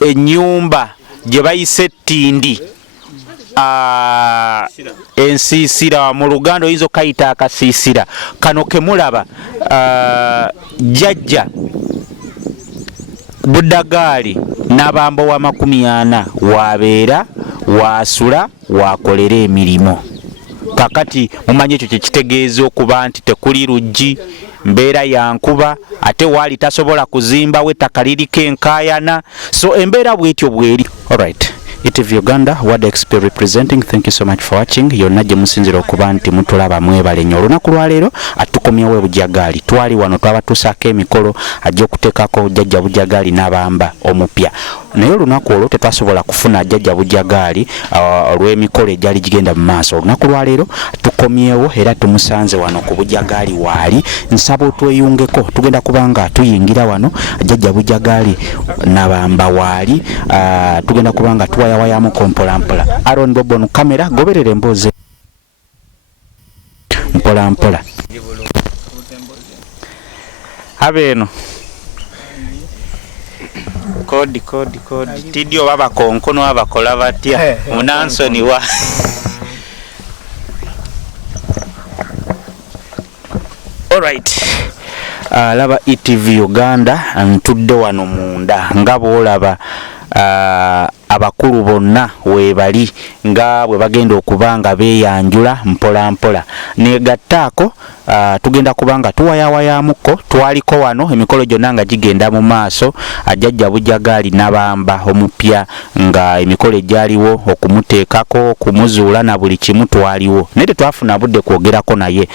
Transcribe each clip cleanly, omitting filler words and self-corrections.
ennyumba gye bayise ettindi ensiisira mu Luganda oyinza okayita akasiisira kano kemulaba jjajja Budagaali n'abambo wa 40 wabeera wasula wakolera emirimu kakati mumanye ekyo kyekitegeeza okuba nti tekuli luggi mbeera yankuba ate waali tasobola kuzimbawo ettaka liriko enkaayana so embeera bwetyo bweri. Alright, ITV Uganda, World XP representing. Thank you so much for watching. Yonna gye musinzira okuba nti mutulaba mwebale nnyo. Olunaku lwa leero atukomyewo e Bujagaali. Twali wano twabatuusaako emikolo ajja okuteekako jjajja Bujagaali n'abamba omupya. Naye olunaku olwo tetwasobola kufuna jjajja Bujagaali olw'emikolo egyali gigenda mu maaso. Olunaku lwa leero tukomyewo era tumusanze wano ku Bujagaali waali. Nsaba otweyungeko tugenda kubanga tuyingira wano jjajja Bujagaali n'abamba waali. Tugenda kubanga tuwayawayamu mpola. Aaron Bobo no kamera goberere emboozi mpola. Abeeno kodi tidio baba konkono abakola batya Munansoni wa Alright, laba ITV Uganda ntudde wano munda nga bwolaba abakulu bonna webali nga bwe bagenda okubanga beyanjula mpola negattaako tugenda kubanga tuwayawayamuko twaliko wano emikolo gyonna nga gigenda mu maaso ajjajja Bujagaali n'abamba omupya nga emikolo egyaliwo okumuteekako okumuzuula na buli kimu twaliwo naye tetwafuna budde kwogerako naye.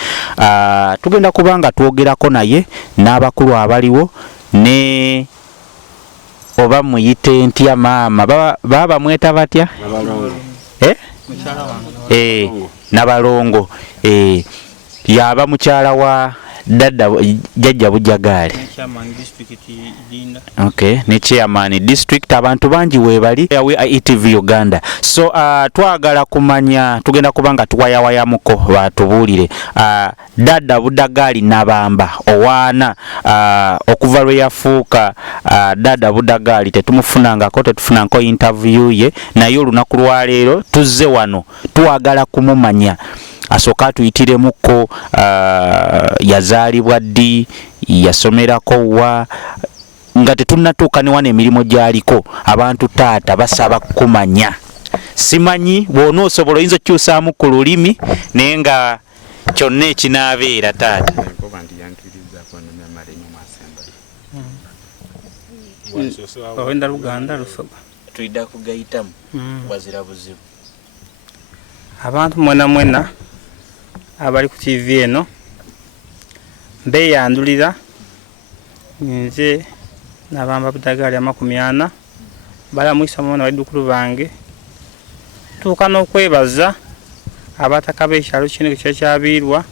Tugenda kubanga twogerako naye n'abakulu abaliwo ne oba muyite ntya maama baba mweta batya Nabalongo yaba mukyala wa dada jjajja Bujagaali okay ne chairman district abantu bangi webali ITV Uganda. So twagala kumanya tugenda kubanga tuwayawayamuko batubuulire dada Budagaali n'abamba owaana okuva lwe yafuuka dada Budagaali tetumufunangako tetufunanko interview ye naye olunaku lwa leero tuzze wano twagala kumumanya asooka tuyitiremuko yazaalibwa ddi yasomerako wa nga tetunnatuuka ne wano emirimu gyaliko abantu taata basaba kumanya simanyi bw'ona osobola oyinza okukyusaamu ku lulimi naye nga kyonna ekinaabeera taata wawenda Luganda lusoga tuyida kugayitamu wazira buzibu abantu mwena abali ku TV eno mbeyandulira nze n'abamba Budagaali 40 balamwisa mwana baddukulu bange tuuka n'okwebaza abataka b'ekyalo kino ekyabiirwa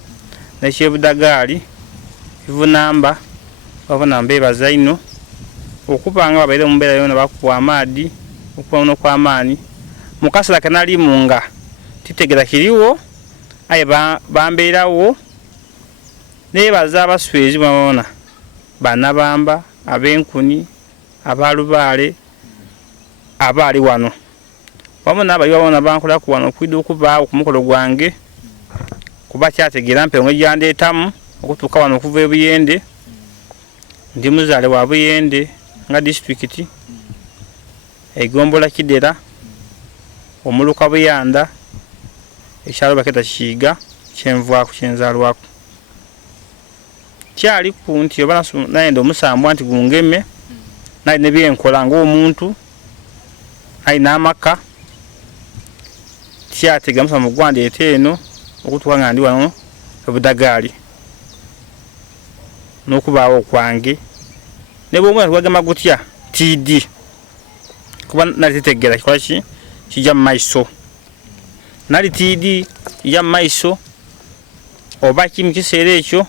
n'ekye Budagaali ivunamba babona mbebaza ino okubanga babaire mu mbeera yona bakuwa amaadi okuba kw'amaani mu kaseera kanali munga titegera kiriwo aye bambeerawo nebaza abaswezi babona banabamba abenkuni abalubaale abali wano wamona abali babona bankola ku wano kwida okubaawo ku mukolo gwange kuba kyategera mpe ng'e jandeetamu okutuuka wano okuva e Buyende ndi muzaale wa Buyende nga district Egombola Kidera omuluka Buyanda ekyalo baketa Kiyiga kyenvaako kyenzaalwako kyali ku nti oba nayenda omusambwa nti gungeme naye ne byenkola ng'omuntu ayina amaka kyatega musamu gwandeeta eno okutuuka nga ndi wano e Budagaali n'okubaawo okwange ne bw'omwana twagamba gutya TD kuba nali tetegera kikola ki kijja mu maiso nali TD ya maiso oba kimu kiseera ekyo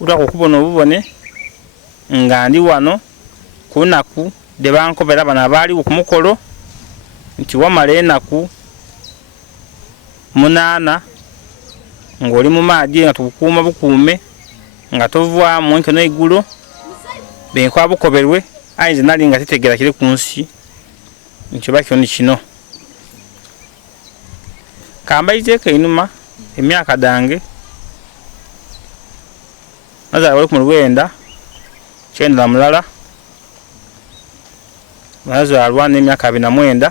utaka okubona obubone nga ndi wano ku nnaku de bankobera bano abaaliwo ku mukolo nti wamala ennaku 8 ng'oli mu maadi nga tukukuuma bukuume nga tovaamu ntono iggulo benkwaba bukoberwe ayinze nali nga titegera kiri ku nsi nkiba kyoni kino kambayizeeko einuma emyaka dange nazaala wali ku 9 na mulala nazaalwa n'emyaka 29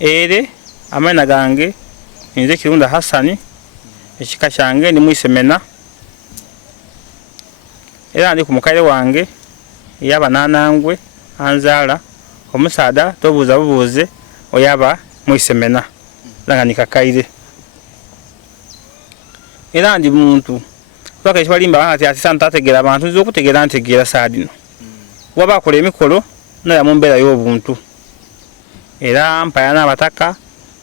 ere amana gange nze Kirunda Hasani ekika kyange ndi Mwisemena era ndi ku mukaire wange yaba nanangwe anzaala omusaada tobuuza bubuuze oyaba Mwisemena langa nikakaire era ndi muntu twaka ekibalimba ati asanta ategera abantu nzo okutegera ntegera saadino waba akola emikolo naye mu mbeera y'obuntu era mpayana abataka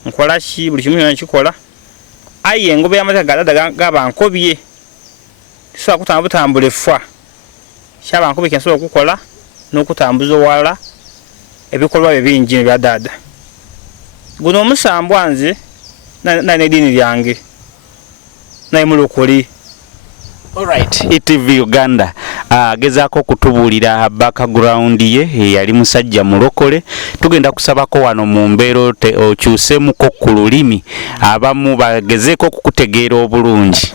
nkola ki buli kimu nkikola aye engobe y'amataka gaba nkobye so akutambula effa kyaba nkobye kyensobola okukola n'okutambuza owala ebikolwa bye bingi ebya dada guno omusambwa nze naye n'eddiini lyange naye mulokole. Alright, ETV Uganda gezaako okutubuulira background ye yali musajja mulokole. Tugenda kusabako wano mu mbeero okyusemuko ku lulimi abamu bagezeeko okukutegeera obulungi.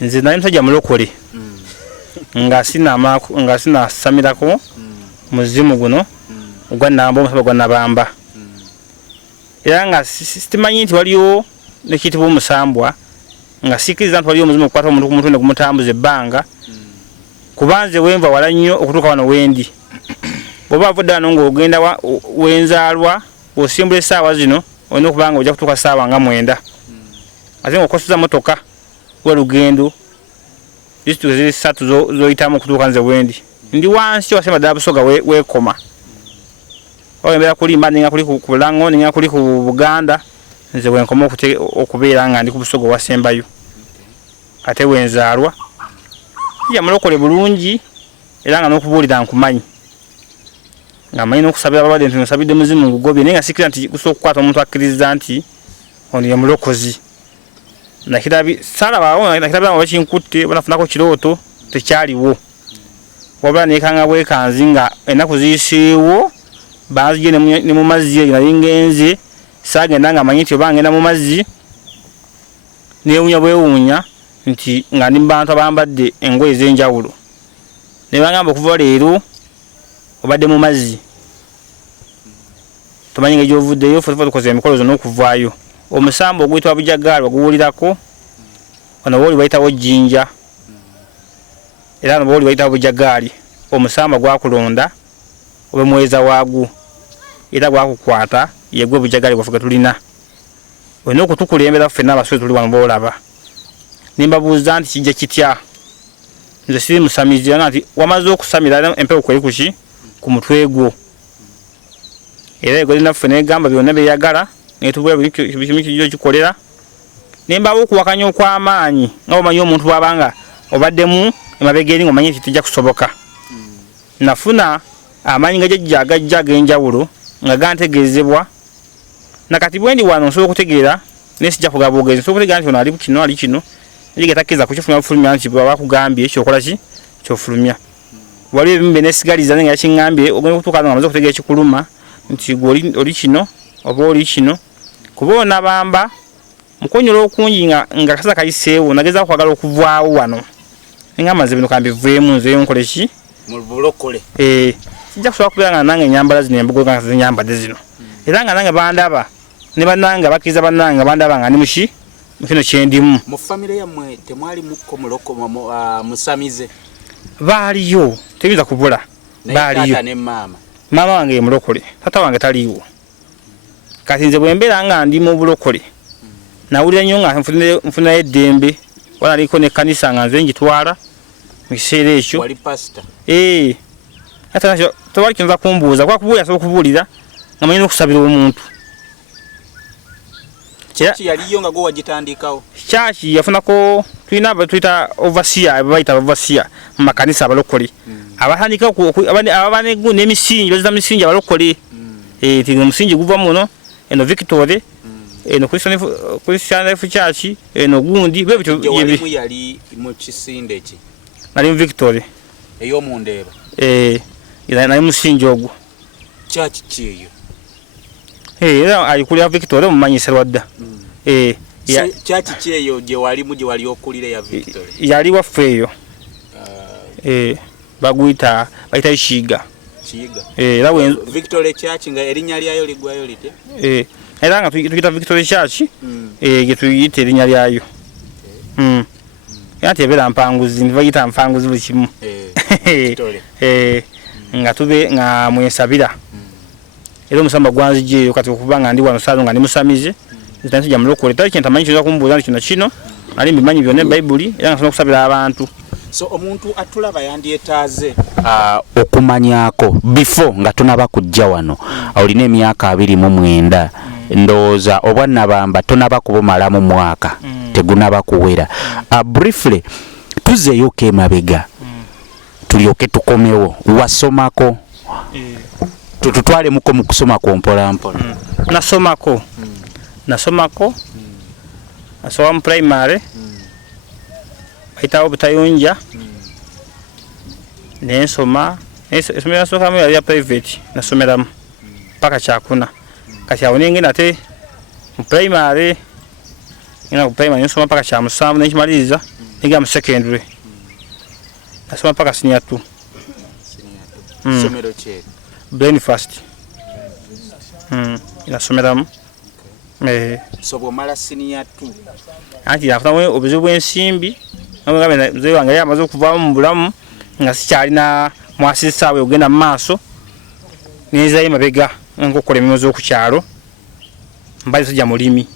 Nze nali musajja mulokole nga sina samirako muzimu guno ogwa Namba omusaba gwa Nabamba era nga simanyi nti waliwo nekiyitibwa omusambwa nga sikiriza nti waliwo omuzimu okukwata omuntu ku mutwe ne gumutambuza ebbanga kubanze wenva wala nnyo okutuuka wano wendi bw'oba avudde wano ng'ogenda wenzaalwa osimbula essaawa zino olina okuba nga ojja kutuuka ssaawa nga 9 ate ng'okosoza motoka lugendo disitulikiti ziri 3 zoyitamu okutuuka nze wendi ndi wansi wasemba ddala Busoga weekoma oyembera kulimba ninga kuli ku Bulango ninga kuli ku Buganda nze wenkoma okubeera nga ndi ku Busoga wasembayo ate wenzaalwa ya mulokole bulungi era nga n'okubuulira nkumanyi nga manyi n'okusabira abalwadde nti nsabidde muzimu ngugobye naye nga sikira nti gusobola okukwata omuntu akkiriza nti ono ye mulokozi nakirabi salabaawo nakirabiramu bakinkutte banafunako kirooto tekyaliwo wabula nekanga bwekanzi nga ennaku ziyiseewo banzije ne mu mazzi nali ngenze saagenda nga manyi nti oba ngenda mu mazzi neewunya bwewuunya nti nga ndi mu bantu abambadde engoye ez'enjawulo ne bagamba okuva leero obadde mu mazzi tomanyi nga gy'ovuddeyo ffe tukoze emikolo zonna okuvaayo omusambo oguyitibwa bujagaali waguwulirako wano booli bayitawo jjinja era wano booli bayitawo bujagaali omusamba gwakulonda obe muweza waagwo era gwakukwata yegwe bujagaali gwaffe ge tulina olina okutukulembera ffenna abasole tuli wano boolaba nimbabuuza nti kijja kitya nze siri musamizi nga nti wamaze okusamira empewo kweri kuki ku mutwe gwo era ego linaffe negamba byonna byeyagala netubula buli kimu kijjo kikolera nembawo okuwakanya okw'amaanyi nga omanyi omuntu bwabanga obaddemu emabega eri ng'omanyi nti tijja kusoboka nafuna amaanyi nga gajja ag'enjawulo nga gantegeezebwa nakati bwendi wano nsobola okutegeera naye sijja kugaba bwogezi nsobola okutegeera nti ono ali kino naye kukifulumya bufulumya nti bwaba bakugambye ekyokola ki kyofulumya waliwo ebimu bye nesigaliza naye nga yakiŋŋambye ogenda okutuuka nga amaze okutegeera ekikuluma nti gwe oli kino oba oli kino kuba onabamba mukonyola okungi nga kasasa kayiseewo nagezaako kwagala okuvaawo wano nga amaze bino kambivuemu nzeyo nkole ki mu bulokole sijja kusobola kubeera nga nange enyambala zino embugo nga zinyambadde zino era nga nange bandaba ne bannange bakkiriza bannange bandaba nga ndi muki mukino kyendimu. Mu famire yammwe temwali mukko muloko musamize? Baaliyo tebinza kubula. Baaliyo. Tata ne mama wange ye mulokole, tata wange taliiwo. Kati nze bwe mbeera nga ndi mu bulokole nawulira nnyo nga nfuna eddembe wala liko ne kanisa nga nze njitwala mu kiseera ekyo. Wali pastor? Ate nakyo tewali kinza kumbuuza kwa kubuulira asobola okubuulira nga manyi n'okusabira omuntu. Chachi yaliyo nga go wagitandikawo? Chachi yafunako tulina tuyita overseer bayita overseer mu makanisa abalokole. Abatandika abane gu n'emisingi bazita misingi abalokole. Tinga omusingi guva muno eno Victoria eno Christian Life Church eno gundi bwe bityo yali mu kisinde ki nali mu Victoria eyo mundeeba nali musingi ogwo church kiyo era ayikulira Victoria mumanyise lwadda church kiyo gye wali okulira ya Victoria yali waffe eyo baguyita Shiga era Victoria Church nga erinnya lyayo ligwayo lite era nga tuyita Victoria Church gye tuyita erinnya lyayo ate ebera mpanguzi nibayita mpanguzi buli kimu nga tube nga mwesabira era omusamba gwanzijeeyo kati okuba nga ndi wano saazo nga ndi musamize nzitanja mulokole tali kintu amanyi kino kumbuuza kino ali mbimanyi byonna Bible era nga nsoma okusabira abantu. So omuntu atulaba yandyetaaze okumanyako before nga tonaba kujja wano olina emyaka 29 ndowooza obwannabamba tonaba kubumala mu mwaka tegunaba kuwera. Briefly tuzeeyo emabega tulyoke tukomewo wasomako tutwale muko mu kusoma ko mpola mpola. Nasomako nasowa mu primary baitawo butayunja nensoma esomera soka mu ya private nasomera paka kyakuna kati awo nengenda ate mu primary nsoma paka kya musanvu nekimaliriza nega mu secondary nasoma paka senior 2 somero che Belfast nasomeramu so bwomala senior 2 anti yafunamu obuzibu bw'ensimbi ngabe mzee wange yamaze okuva mu bulamu nga sikyalina mwasisa we ogenda mu maaso neza yemabega nkokola emirimu z'okukyalo mbali sijja mulimi.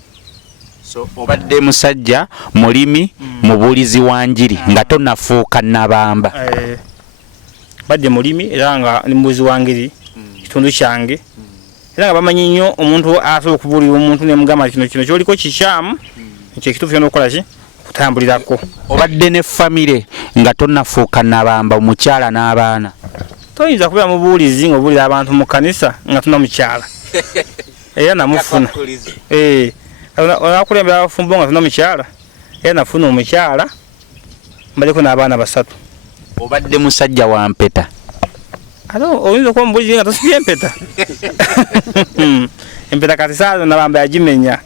So obadde musajja mulimi mubuulizi wa njiri nga tonafuuka nabamba. Badde mulimi era nga ni mubuulizi wa ngiri kitundu kyange era nga bamanyi nnyo omuntu asobola okubuulira omuntu ne mugamba kino kyoliko kikyamu ekyo kituufu kyonna okukola ki kutambulirako. Obadde ne famire nga tonafuuka nabamba omukyala n'abaana toyinza kubeera mubuulizi ng'obuulira abantu mu kanisa nga tuna mukyala era namufuna onakulembera abafumbo nga tuna mukyala era nafuna omukyala mbaliko n'abaana 3. Obadde musajja wa mpeta oyinza okuba mubuulizi nga tosibye empeta empeta kati saazo nabamba yagimenya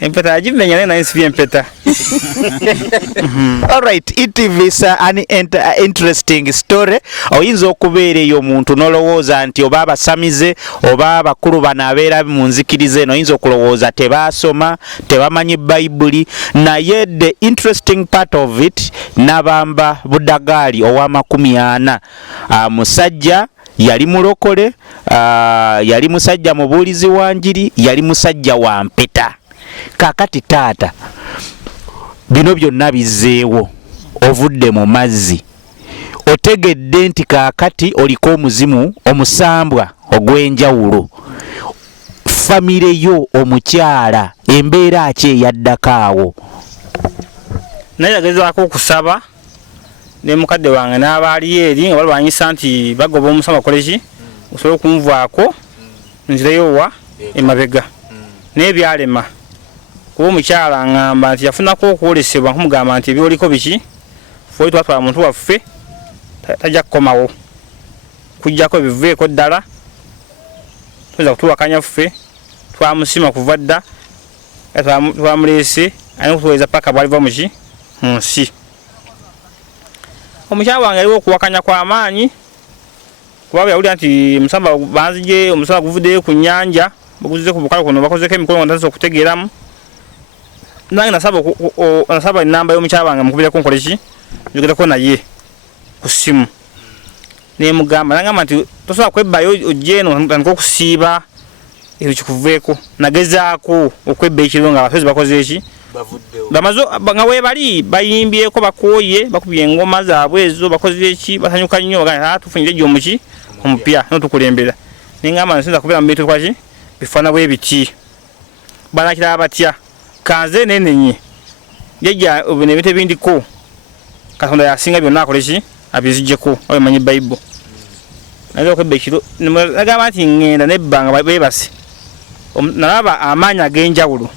empeta yagimenya naye naye nsibye empeta. Alright, ETV is an interesting story. Oyinza okubeera eyo omuntu nolowooza nti oba abasamize oba abakulu bano abeera mu nzikiriza eno oyinza okulowooza tebaasoma tebamanyi Bayibuli naye the interesting part of it nabamba Budagaali owa40 musajja yali mulokole yali musajja mubuulizi wa njiri yali musajja wa mpeta. Kakati taata bino byonna bizzeewo ovudde mu mazzi otegedde nti kakati oliko omuzimu omusambwa ogw'enjawulo famire yo omukyala embeera ki eyaddako awo? naye yagezaako okusaba ne mukadde wange n'abaali eri nga balwanyisa nti bagoba omusama koleki osobola okunvaako nzireyowa emabega naye byalema kuba omukyala ngamba nti yafunako okwolesebwa nkumugamba nti ebyoliko biki ffe twatwala muntu waffe tajja kukomawo kujjako ebiveeko ddala tuyinza kutuwakanya ffe twamusima kuva dda twamuleese alina okutuweereza paka bwaliva muki mu nsi. Omukyala wange aliwo okuwakanya kw'amaanyi kuba yawulira nti musamba banzije omusaba guvuddeyo ku nnyanja baguzize ku bukalo kuno bakozeko emikolo nga ntasobola okutegeeramu nange nasaba enamba y'omukyala wange mukubireko nkole ki njogereko naye ku ssimu nemugamba nagamba nti tosobola kwebbayo ojje eno tandika okusiiba ekyo kikuveeko nagezaako okwebba ekiro nga abasozi bakoze eki bamaze nga weebali bayimbyeko bakooye bakubye engoma zaabwe ezo bakoze eki basanyuka nnyo bagamba tufunire ejjo omuki omupya notukulembera nengamba nsinza kubeera mu bintu kwaki bifaana bwe biti banakiraba batya kanze nenenye jejja obune ebintu ebindiko Katonda yasinga byonna akole ki abizijjeko abamanyi Bayibuli naye okwebba ekiro nagamba nti ngenda nebbanga beebase nalaba amaanyi ag'enjawulo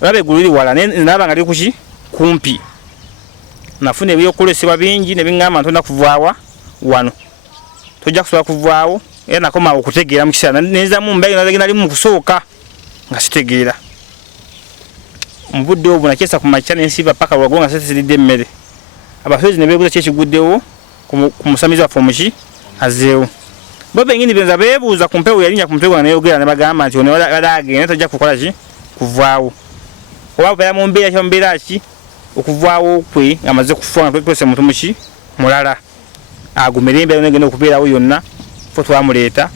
olaba eggulu liri wala nalaba nga liri kuki kumpi nafuna ebyokulesebwa bingi ne bingamba ntonda kuvaawa wano tojja kusobola kuvaawo era nakoma okutegeera mu kiseera nezamu mbeera nazagenda ali mu kusooka nga sitegeera mu budde obwo nakyesa ku makya n'ensiba paka lwago nga seteseridde emmere abasozi ne beebuuza ki ekiguddewo ku musamizi waffe omuki azeewo bo bennyini benza beebuuza ku mpewo yalinnya ku mutwe gwange neyogera ne bagamba nti ono agenda tojja kukola ki kuvaawo oba beera mu mbeera ki okuvaawo kwe amaze kufa nga twese muntu muki mulala agumira embeera negenda okubeerawo yonna fo twamuleeta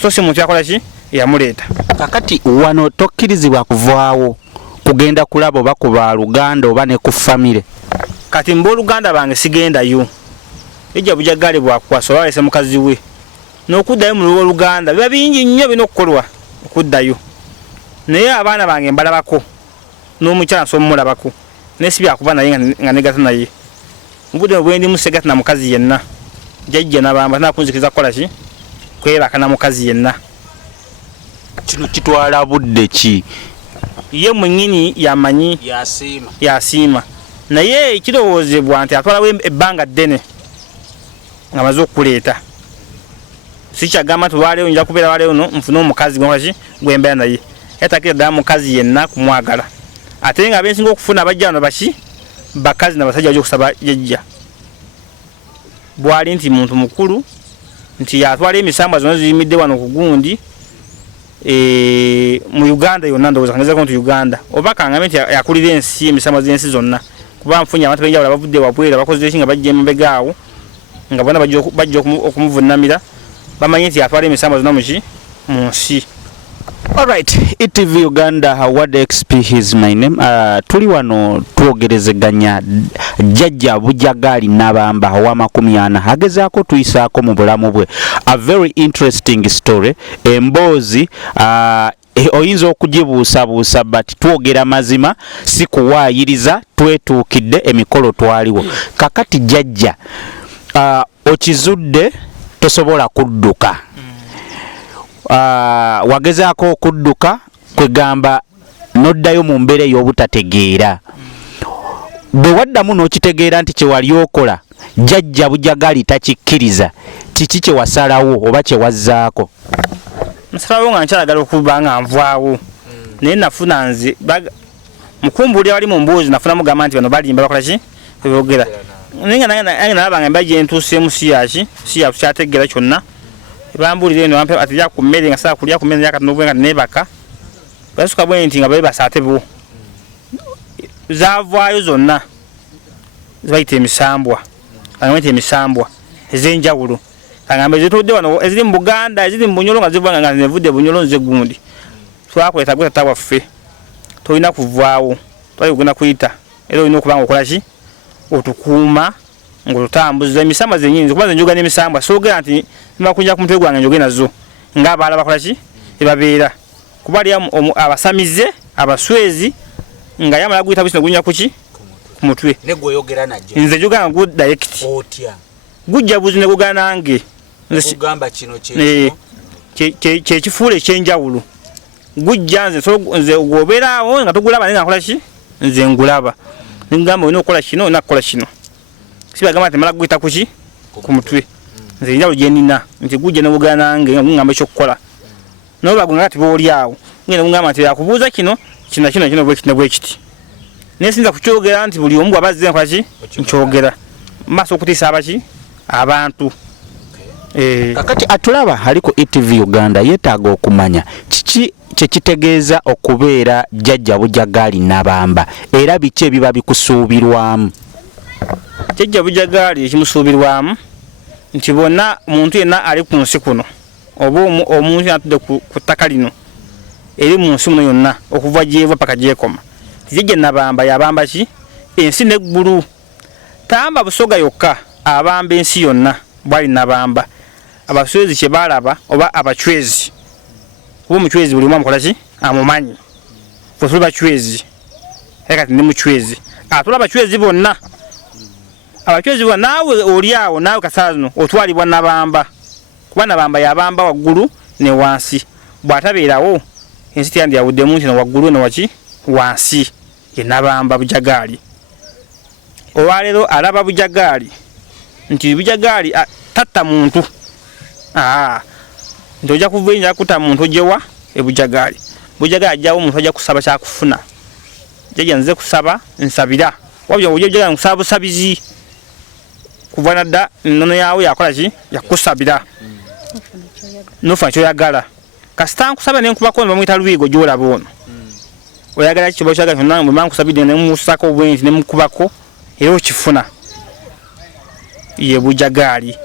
so si muntu yakola ki yamuleeta kakati wano tokkirizibwa kuvaawo kugenda kulaba oba ku baluganda oba ne ku famire kati mbooluganda bange sigendayo ejja bujagali bwakukwasa oba alese mukazi we n'okuddayo mu lw'oluganda biba bingi nnyo bina okukolwa okuddayo naye abaana bange mbalabako n'omukyala nsobola mulabako naye si byakuba naye nga negata naye mubudde bwe ndi musegata na mukazi yenna jjajja nabamba tanakunzikiriza kukola ki kwebaka na mukazi yenna kino kitwala budde ki ye mwennyini yamanyi yasiima naye ekirowoozebwa nti atwalawo ebbanga ddene nga maze okuleeta sikyagamba nti lwaleero nja kubeera waleero no nfune omukazi gwaki gwembeera naye yatakira ddala mukazi yenna kumwagala ate nga abensinga okufuna abajja wano baki bakazi nabasajja bajja okusaba jjajja bwali nti muntu mukulu nti yatwala emisambwa zonna ziyimidde wano ku gundi mu Uganda yonna ndowooza kangezako nti Uganda oba kangambe nti yakulira ensi emisambwa z'ensi zonna kuba nfunye abantu benjawulo abavudde wabwera bakoze eki nga bajja emabega awo nga bonna bajja okumuvunnamira bamanye nti yatwala emisambwa zonna muki mu nsi. Alright, ETV Uganda, Howard XP is my name. Tuli wano twogerezeganya jjajja Bujagali Nabamba wa 40 agezaako tuyisaako mu bulamu bwe. A very interesting story. Emboozi oyinza okugibuusabuusa but twogera mazima si kuwaayiriza twetuukidde emikolo twaliwo. Kakati jjajja okizudde tosobola kudduka. Wagezaako okudduka kwegamba noddayo mu mbeera ey'obutategeera bwe waddamu n'okitegeera nti kye wali okola jjajja Bujagali takikkiriza kiki kye wasalawo oba kye wazzaako? Nsalawo nga nkyalagala okuba nga nvaawo naye nafuna nze mukumbulira wali mu mboozi nafunamu gamba nti bano balimba bakola ki beboogera naye nga nange nalaba nga embeera gye ntuuseemu si yakyategeera kyonna bambulire eno bampe atija ku mmere nga saa kulya ku mmere yakati n'obwenga nebaka basuka bwe nti nga beebasa ate bo zaavaayo zonna zibayita emisambwa kangambe nti emisambwa ez'enjawulo kangambe zitudde wano eziri mu Buganda eziri mu Bunyolo nga zivuga nga nevudde Bunyolo nze gundi twakoleta gwe tata waffe tolina kuvaawo twali kugenda kuyita era olina okuba nga okola ki otukuuma ng'otutambuza emisambwa zennyini kuba nze njoga n'emisambwa soogera nti nibakunja ku mutwe gwange njoge nazo ng'abaala bakola ki ebabeera kuba ali abasamize abaswezi nga yamala guyita busino gunya kuki ku mutwe nze njogera nga good direct gujja buzi ne gugana nange kyekifuula ekyenjawulo gujja nze gwobeeraawo nga togulaba naye nga nkola ki nze ngulaba ningamba olina okukola kino olina kukola kino sibagamba nti mala guyita kuki ku mutwe nze njawulo gye nnina nti gujja ne gugana nange nga gungamba ekyokukola naye bagunga kati booli awo ngenda gungamba nti yakubuuza kino bwe kiti naye sinza kukyogera nti buli omu bw'abazze nkola ki nkyogera maaso okutiisa abaki abantu. Kakati atulaba ali ku ETV Uganda yeetaaga okumanya kiki kyekitegeeza okubeera jjajja Bujagali Nabamba era biki ebiba bikusuubirwamu? Jjajja Bujagali ekimusuubirwamu nti bonna omuntu yenna ali ku nsi kuno oba omuntu atudde ku ttaka lino eri mu nsi muno yonna okuva gyeva paka gyekoma jjajja Nabamba yabamba ki ensi n'eggulu tamba Busoga yokka abamba ensi yonna bwali Nabamba abaswezi kye balaba oba abacwezi kuba omucwezi buli omu amukola ki amumanyi ffe tuli bacwezi kati ndi mucwezi atula abacwezi bonna naawe oli awo naawe kasaa zino otwalibwa Nabamba kuba Nabamba yabamba waggulu ne wansi bw'atabeerawo ensi teyandiyawuddemu nti waggulu ne waki wansi ye Nabamba Bujagali olwaleero alaba Bujagali nti Bujagali tatta muntu nti ojja kuva enja kuta muntu gyewa Bujagali ajjawo omuntu ajja kusaba kyakufuna jjajja nze kusaba nsabira wabyo Bujagali nkusaba busabizi kuva nadda nnono yaawe yakola ki yakusabira nofuna kyoyagala kasita nkusaba nenkubako bamuyita Lwigo gyolaba ono oyagala kyoba kyagala kyonna bwe nkusabidde nemusako obwenti nemukubako era okifuna ye Bujagali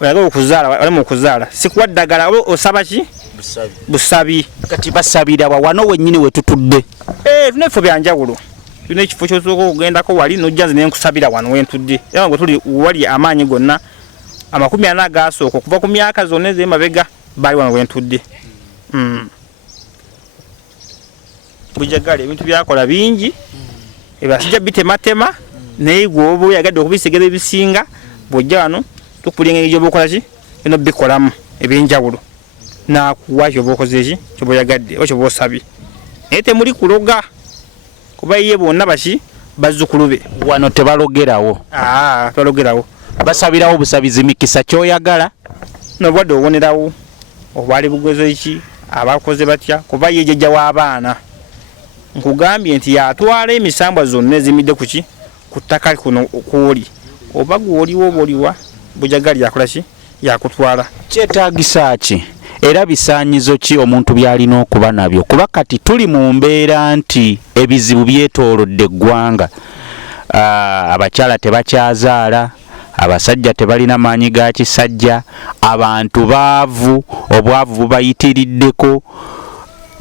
oyagala okuzaala walimu okuzaala sikuwa ddagala osaba ki busabi kati basabira wano wennyini wetutudde tuna ebifo byanjawulo tulina ekifo kyosooka okugendako wali nojja nze nenkusabira wano wentudde era bwe tuli wali amaanyi gonna 40 agasooka okuva ku myaka zonna ez'emabega baali wano wentudde Bujagali ebintu byakola bingi ebasijja bitematema naye gwe oba oyagadde okubisigera ebisinga bw'ojja wano tukulinga engeri gy'oba okola ki bino bikolamu ebyenjawulo nakuwa kyoba okoze eki kyoba oyagadde oba kyoba osabye naye temuli kuloga kuba ye bonna baki bazzukulu be wano tebalogerawo tebalogerawo basabirawo busabizi mikisa kyoyagala nobwadde obonerawo obwali bugezo eki abakoze batya kuba ye jjajja w'abaana nkugambye nti yatwala emisambwa zonna ezimidde kuki ku ttaka kuno kwoli oba gwoliwo oba oliwa Bujagali yakola ki yakutwala kyetaagisa ki era bisaanyizo ki omuntu byalina okuba nabyo kuba kati tuli mu mbeera nti ebizibu byetoolodde eggwanga abakyala tebakyazaala abasajja tebalina maanyi ga kisajja abantu baavu obwavu bubayitiriddeko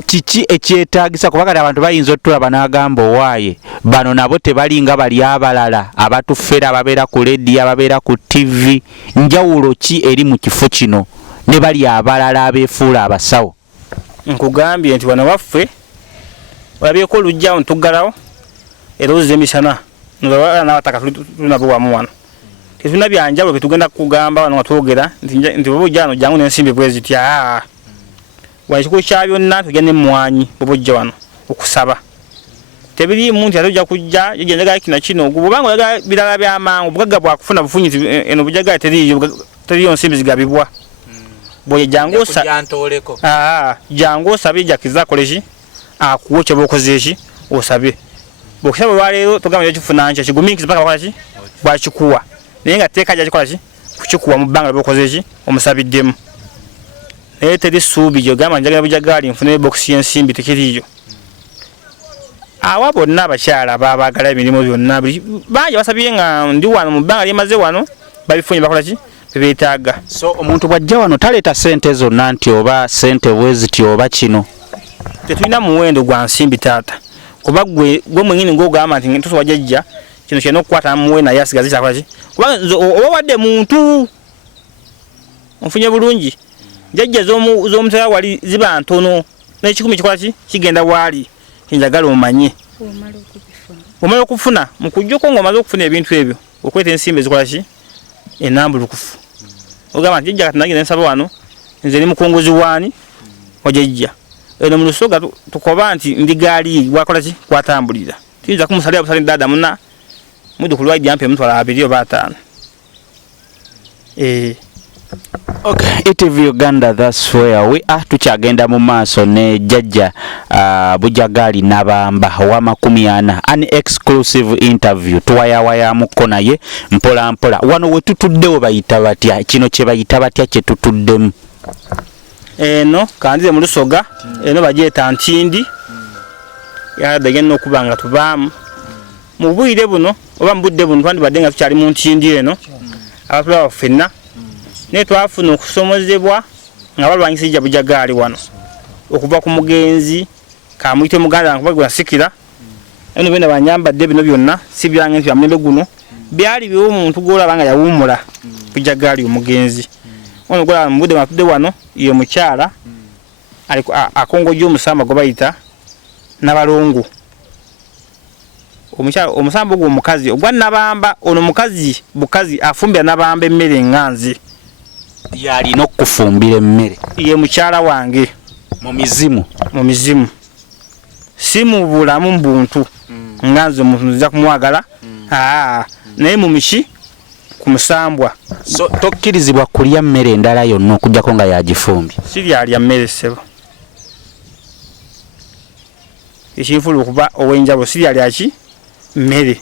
kiki ekyetaagisa kuba kati abantu bayinza otulaba n'agamba owaaye bano nabo tebalinga bali abalala abatufera ababeera ku lediyo ababeera ku TV njawulo ki eri mu kifo kino ne bali abalala abeefuula abasawo nkugambye nti wano waffe olabyeko olujja ntuggalawo era ozza emisana n'abataka tunabo wamu wano tetulina byanjawulo betugenda kugamba wano nga twogera nti oba ojja wano jangu n'ensimbi bwe zitya wano ekikulu kya byonna tujja n'emmwanyi oba ojja wano okusaba tebiriimu nti ate ojja kujja njagala kino kino bwobanga oyagala birala by'amangu obugagga bwakufuna bufunyi nti eno Bujagali teriyo nsimbi zigabibwa bwoye jangu osabe jakiza koleki akuwe kyoba okoze eki osabe bwokisaba olwaleero togamba ekifuna nkyo kigumiikiza paka bakolaki bwakikuwa naye nga teeka gyakikolaki kukikuwa mu bbanga lyoba eki omusabiddemu naye teri ssuubi gyogamba njagala Bujagali nfune bokisi y'ensimbi tekiriyo awa bonna abakyala babaagala emirimu byonna bangi basabye nga ndi wano mu bbanga lyemaze wano babifunye bakolaki bebeetaaga so omuntu bw'ajja wano taleeta sente zonna nti oba sente bweziti oba kino tetulina muwendo gwa nsimbi taata kuba gwe mwenyini ng'ogamba nti ntusobola jjajja kino kyena okukwata muwe naye asigaze kyakolaki kuba oba wadde muntu onfunye bulungi jjajja z'omutala wali ziba ntono n'ekikumi kikolaki kigenda waali kinjagala omanye omala okufuna mu kujjako ng'omaze okufuna ebintu ebyo okweta ensimbi ezikolaki enambulukufu ogamba nti jjajja kati nagenda nsaba wano nze ni mukunguzi waani wajjajja eno mu Lusoga tukoba nti ndigaali wakolaki kwatambulira tuyinza kumusalira busali ddaada muna mudde ku lwaidi ampe mutwala 2 oba 5 Okay, ETV Uganda, that's where we are. Tukyagenda mu maaso ne jjajja Bujagali Nabamba wa 40 an exclusive interview tuwayawayamuko naye mpola mpola wano we tutuddewo bayita batya kino kye bayita batya kye tutuddemu eno kandize mu Lusoga eno bagyeta Ntindi yadagenda okubanga tubaamu mu bwire buno oba mu budde buno twandibadde nga tukyali mu Ntindi eno abatulaba ffenna ne twafuna okusomozebwa nga balwanyisa Bujagali wano okuva ku mugenzi kamuyite muganda nkuba gwa sikira eno bena banyambadde bino byonna si byange nti amembe guno byali byo omuntu golaba nga yawumula Bujagali omugenzi ono gola mbude matudde wano iyo mukyala aliko akongojo omusamba go bayita Nabalongo omukyala omusamba gwo omukazi ogwa Nabamba ono mukazi bukazi afumbira Nabamba emmere enganzi yalina okufumbira emmere ye mukyala wange mu mizimu si mu bulamu mbuntu nganze omuntu nzija kumwagala naye mu mishi ku musambwa. So tokkirizibwa kulya mmere endala yonna okujjako nga yagifumbye. Siri alya mmere ssebo. Ekinfulu kuba ow'enjawulo siri alya ki mmere.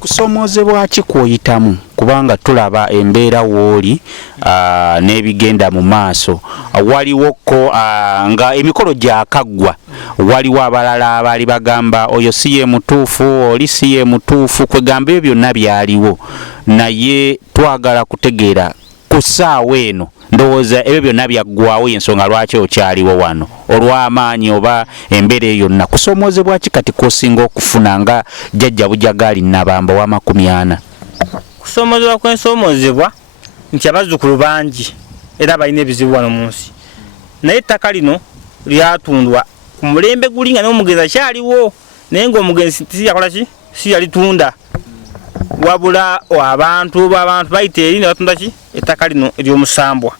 Kusomoozebwa ki kw'oyitamu kubanga tulaba embeera w'oli n'ebigenda mu maaso waliwoko nga emikolo gyakaggwa waliwo abalala abaali bagamba oyo si ye mutuufu oli si ye mutuufu kwegamba ebyo byonna byaliwo naye twagala kutegeera ku ssaawa eno ndowooza ebyo byonna byaggwawo ensonga lwaki okyaliwo wano olw'amaanyi oba embeera eyo yonna kusomoozebwa ki kati kw'osinga okufuna nga jjajja Bujagaali Nabambo wa 40. Kusomoozebwa kw'ensomoozebwa nti abazzukulu bangi era balina ebizibu wano mu nsi naye ettaka lino lyatundwa ku mulembe guli nga n'omugenzi akyaliwo naye ng'omugenzi siyakola ki siyalitunda wabula abantu bayita eri ne batunda ki ettaka lino ery'omusambwa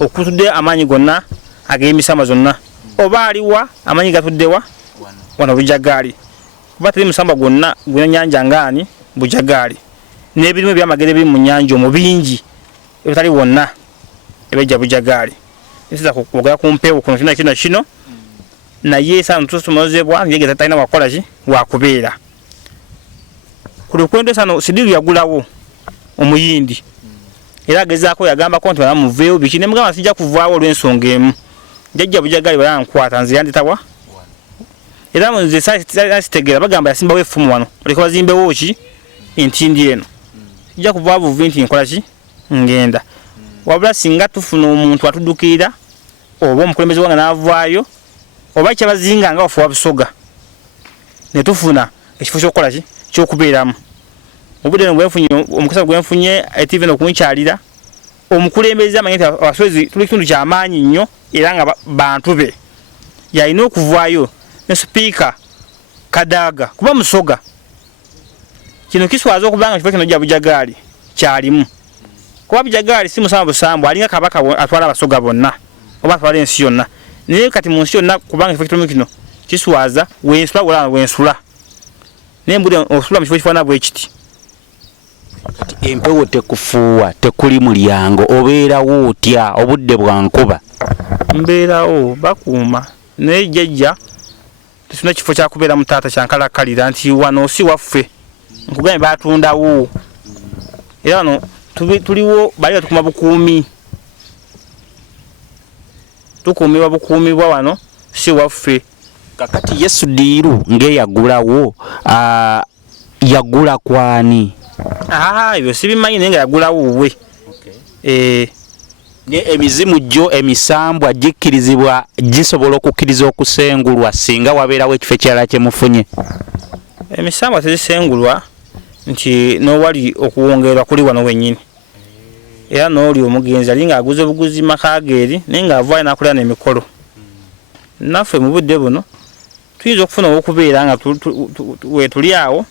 okutudde amaanyi gonna ag'emisambwa zonna oba aliwa amaanyi gatuddewa wano Bujagaali kuba teri musambwa gwonna gw'ennyanja ngaani Bujagaali n'ebirimu ebyamagere biri mu nnyanja omwo bingi ebitali wonna ebejja Bujagaali nsiza kwogera ku mpeewo kuno kino naye saano tusomoozebwa ngegeza talina wakola ki wakubeera ku lukwendo sano Sidiru yagulawo omuyindi era agezaako yagambako nti banamuveewo biki ne mugamba sijja kuvaawo olw'ensonga emu jjajja Bujagaali balankwata nze yanditawa era nze sitegeera bagamba yasimbawo effumu wano oleka bazimbewo ki entindi eno sijja kuvaawo buvi nti nkola ki ngenda wabula singa tufuna omuntu atuddukirira oba omukulembeze wange n'avaayo oba kyabazinga nga wafuwa Busoga ne tufuna ekifo ky'okukola ki ky'okubeeramu obudde bwenfunye omukisa gwenfunye TV eno kunkyalira omukulembeze amanyi nti abasozi tuli kitundu ky'amaanyi nnyo era nga bantu be yalina okuvaayo ne sipiika Kadaaga kuba Musoga kino kiswaza okubanga ekifo kino jja Bujagaali kyalimu kuba Bujagaali si musamba busambwa alinga kabaka atwala Abasoga bonna oba atwala ensi yonna naye kati mu nsi yonna kubanga ekifo kino kiswaza wensula nembudde osula mu kifo kifaana bwe kiti kati empewo tekufuuwa tekuli mulyango obeerawo otya obudde bwa nkuba mbeerawo bakuuma naye jjajja tesuna kifo kyakubeera mu taata kyankalakkalira nti wano si waffe nkugambe batundawo era wano tuliwo bali batukuma bukuumi tukuumibwa bukuumibwa wano si waffe kakati Yesu Diiru ng'eyagulawo yagula kwani ebyo sibimanyi naye nga yagulawo we ne emizimu gyo emisambwa gikkirizibwa gisobola okukkiriza okusengulwa singa wabeerawo ekifo ekirala kye mufunye emisambwa tezisengulwa nti n'owali okuwongerwa kuli wano wennyini era n'oli omugenzi ali ng'aguza obuguzi maka geeri naye ng'avaayo n'akolera n'emikolo naffe mu budde buno tuyinza okufuna okubeera nga wetuli awo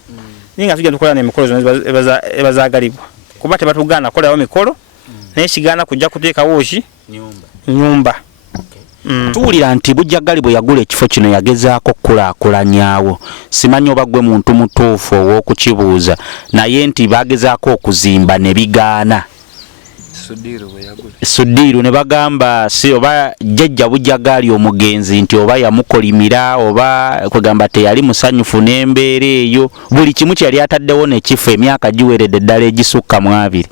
naye nga tujja tukolera n'emikolo zonna ebazaagalibwa kuba tebatugaana kukolerawo mikolo naye kigaana kujja kuteekawo ki nyumba. Tuwulira nti Bujagaali bwe yagula ekifo kino yagezaako okukulaakulanyawo simanyi oba gwe muntu mutuufu ow'okukibuuza naye nti bagezaako okuzimba ne bigaana Sudiru ne bagamba si oba jjajja Bujagaali omugenzi nti oba yamukolimira oba kwegamba teyali musanyufu n'embeera eyo buli kimu kyali ataddewo nekifo emyaka giweredde ddala egisukka mu 2.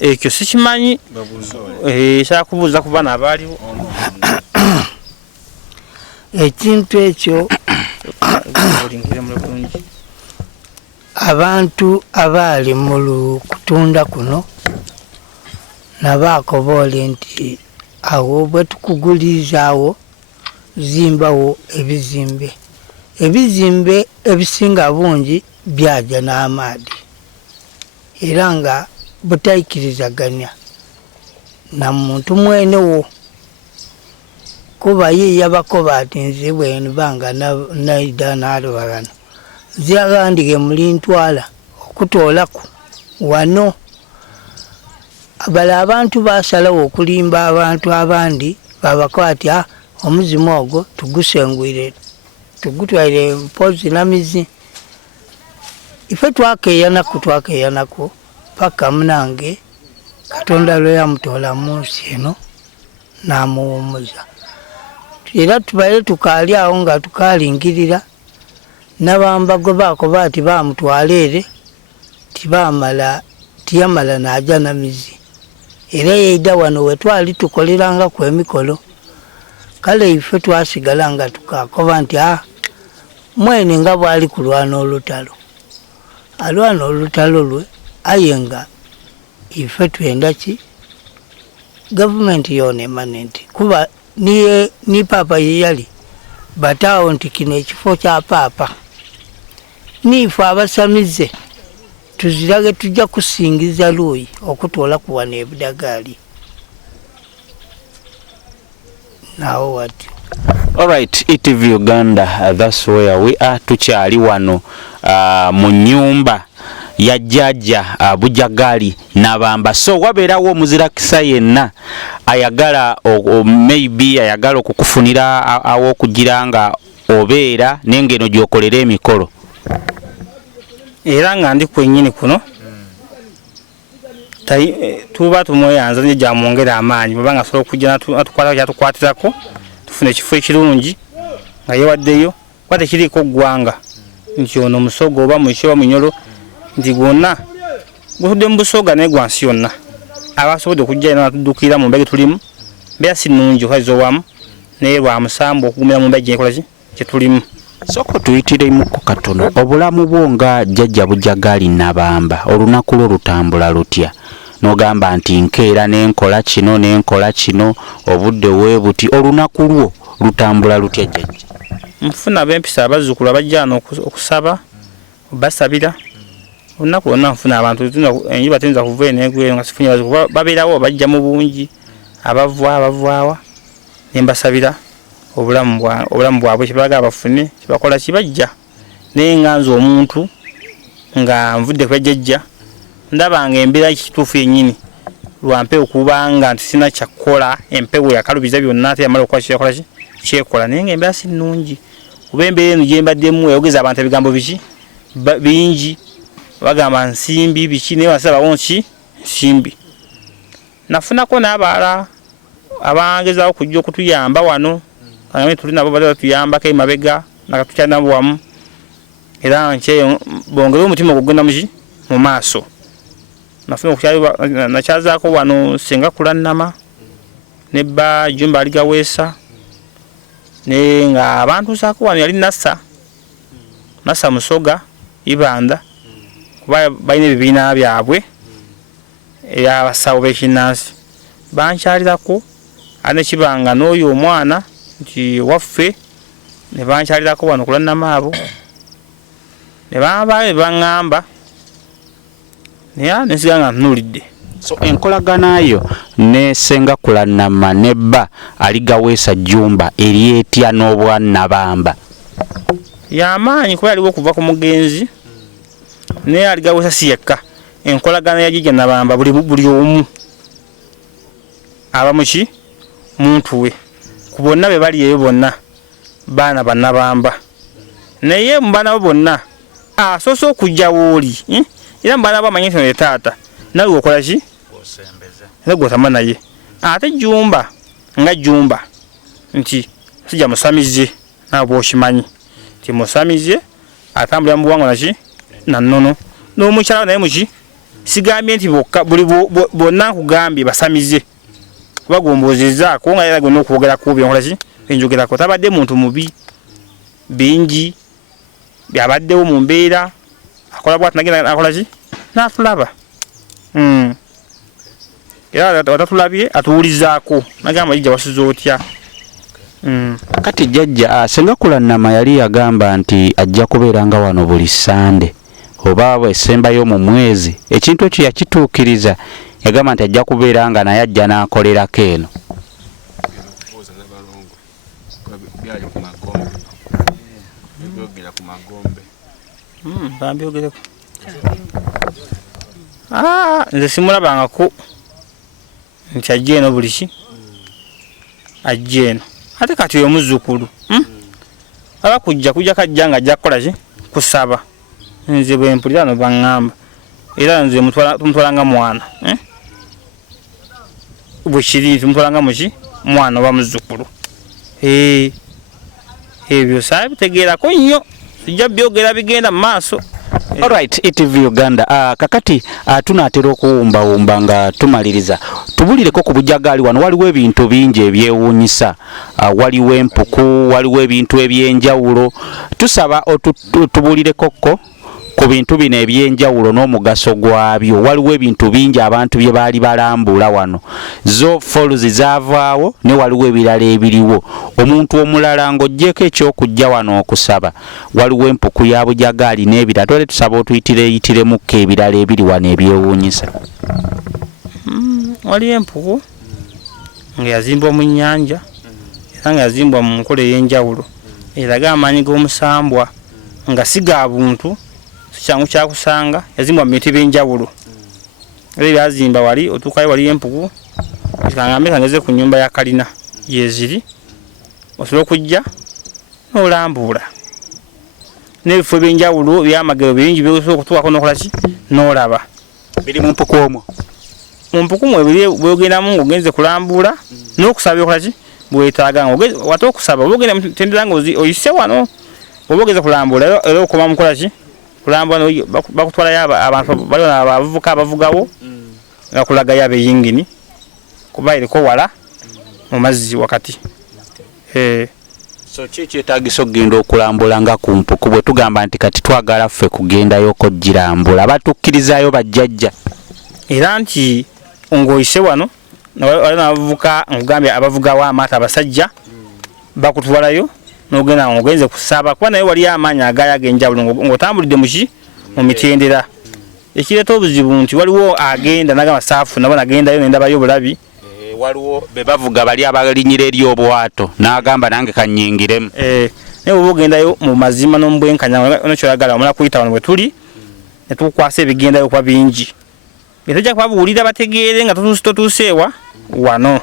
Ekyo sikimanyi kyakubuuza ku baana abaaliwo ekintu ekyo abantu abaali mu kutunda kuno nabaakoboole nti awo bwe tukugulizaawo zimbawo ebizimbe ebisinga bungi byaja n'amaadi era nga butaikirizaganya na muntu mwenewo kuba ye yabakoba ati nze bwenu banga naida n'alwalana ziagandige mulintwala okutoolaku wano abala abantu basalawo okulimba abantu abandi babakwatya omuzimu ogwo tugusengwire tugutwaire mpozi na mizi ife twakeyanako paka munange Katonda lwe yamutola mu nsi eno n'amuwummuza era tubaire tukaali awo nga tukalingirira n'abambago baako baati bamutwala ere tiyamala n'aja na mizi era yeida wano we twali tukoleranga ku emikolo kale ife twasigala nga tukakoba nti mwene nga bwali kulwana olutalo alwana olutalo lwe aye nga ife twenda ki gavumenti yona emanenti kuba ni papa yeyali batawo nti kino ekifo kya papa nife abasamize tuzirage tujja kusingiza luuyi okutoola kuwana ebidagaali nawo wati. Alright, ETV Uganda, that's where we are. Tukyali wano mu nyumba ya jjajja Bujagali Nabamba. So wabeerawo omuzirakisa yenna ayagala maybe ayagala okukufunira awokugira nga obeera n'engeno gy'okolera emikolo. Era nga ndi kwennyini kuno tuba tumweyanza nje gyamwongera amaanyi bwebanga asobola okujja natukwata kyatukwatirako tufune ekifo ekirungi nga yewaddeyo kwate kiriiko ggwanga nti ono musogo oba muki oba munyolo nti gwonna gutudde mu busoga naye gwa nsi yonna abasobodde okujja eno natuddukira mu mbege tulimu mbeera si nnungi okwaziza owamu naye lwa musambu okugumira mu mbege gyekola ki kyetulimu. Soko tuyitiremu katono obulamu bwo nga jjajja Bujagali Nabamba olunaku lwo lutambula lutya n'ogamba nti nkeera n'enkola kino obudde weebuti olunaku lwo lutambula lutya jjajja? Nfuna ab'empisa abazzukulu abajja wano okusaba basabira olunaku lwonna nfuna abantu enjuba teyinza kuva eno egweyo nga sifunye bazzukulu babeerawo bajja mu bungi abavaawa ne mbasabira obulamu bwabwe kyebaagala bafune kyebakola kibajja naye nga nze omuntu nga nvudde kwejjajja ndabanga embeera kituufu yennyini lwampeewo kubanga nti sina kyakkola empewo yakalubiza byonna ate yamala okukola kyekola kyekola naye nga embeera si nnungi kuba embeera eno gye mbaddemu eyogeza abantu ebigambo biki bingi bagamba nsimbi biki naye wasabawo nki nsimbi. Nafunako n'abalala abangezawo okujja okutuyamba wano kanyame tuli nabo bali batuyambako emabega nakatukyali nabo wamu era nkyeyo bongere omutima ogugenda mu maaso. Nafuna nakyazaako wano Senga Kulannama ne bba Jumba Aligaweesa ne nga abantu saako wano yali Nassa Musoga Ibanda kuba balina ebibiina byabwe ey'abasawo b'ekinnansi bankyalirako ane kibanga n'oyo omwana nti waffe ne bankyalirako wano Kulannama abo ne baŋŋamba naye nesiga nga ntunuulidde. So enkolagana yo ne Senga Kulannama ne bba Aligaweesa Jumba eri etya n'obwa Nabamba? Y'amaanyi kuba yaliwo okuva ku mugenzi naye Aligaweesa si yekka enkolagana ya jjajja Nabamba buli omu aba muki muntu we ku bonna be bali eyo bonna baana ba Nabamba naye mu baana bo bonna asoose okujja wooli era mu baana bo amanyi nti ye taata nawe okola ki era gw'otamba naye ate Jumba nga Jumba nti sijja musamize nawe bw'okimanyi nti musamize atambulira mu buwangwa naki nannono n'omukyala naye muki sigambye nti bonna nkugambye basamize bagombozezaako nga era gonna okwogerako byenkola ki enjogerako tabadde muntu mubi bingi byabaddewo mu mbeera akola bwati nagenda akola ki n'atulaba era watatulabye atuwulizaako nagamba jjajja wasuza otya. Kati jjajja Senga Kulannama yali yagamba nti ajja kubeera nga wano buli Sande oba bwesembayo mu mwezi ekintu ekyo yakituukiriza yagamba nti ajja kubeera nga naye ajja n'akolerako eno. Bambyogereko nze simulabangako nti ajja eno buli ki ajja eno ate kati oyo muzzukulu kujja kajja nga jakkola ki kusaba nze bwe mpulira no bangamba era nze mutwala nga mwana bwe kiri mutwala nga muki mwana wa muzzukulu ebyo saabitegeerako nnyo sijja byogera bigenda mu maaso. Alright, ETV Uganda. Kakati tunaatera okuwumbawumba nga tumaliriza. Tubulireko ku Bujagali wano waliwo ebintu bingi ebyewuunyisa. Waliwo empuku, waliwo ebintu ebyenjawulo. Tusaba tubulirekoko ku bintu bino ebyenjawulo n'omugaso gwabyo. Waliwo ebintu bingi abantu bye baali balambula wano. Zo falls zaavaawo ne waliwo ebirala ebiriwo. Omuntu omulala ng'oggyeko ekyokujja wano okusaba. Waliwo empuku ya Bujagali n'ebirala. Twali tusaba otuyitiremuko ebirala ebiri wano ebyewuunyisa. Waliwo empuku nga yazimbwa mu nnyanja era nga yazimbwa mu nkola ey'enjawulo. Eraga amaanyi g'omusambwa nga si ga buntu. Kyangu kyakusanga yazimbwa mu miti by'enjawulo. Era byazimba wali otuukayo wali empuku kikangambe kangeze ku nnyumba ya kalina yeziri osobola okujja n'olambula n'ebifo by'enjawulo by'amagero bingi byosobola okutuukako n'okola ki n'olaba biri mu mpuku omwo. Mu mpuku mwe bw'ogendamu ng'ogenze kulambula n'okusaba okola ki bwetaaga wate okusaba oba ogenda mutendera nga oyise wano oba ogeze kulambula era okoma mukola ki kulambula bakutwalayo abantu baliwo abavubuka abavugawo nga kulagayo ab'eyingini kuba eriko wala mu mazzi wakati. So kyetaagisa okugenda okulambula nga ku mpuku bwe tugamba nti kati twagala ffe kugendayo okogirambula batukkirizayo bajjajja era nti ng'oyise wano waliwo n'abavubuka nkugambye abavugawo amaato abasajja bakutwalayo n'ogenda ng'ogenze kusaba kuba naye waliyo amaanyi agaayo ag'enjawulo ng'otambulidde mu mitendera. Ekireeta obuzibu nti waliwo agenda n'agamba saafu nabo nagendayo nendabayo obulabi. Waliwo be bavuga bali abalinyira eri obwato n'agamba nange kannyingiremu. Naye bw'oba ogendayo mu mazima n'omubwenkanya n'ekyoyagala omala kuyita wano bwe tuli ne tukwasa ebigendayo okuba bingi. Tojja kubabuulira bategeere nga totuuseewa wano.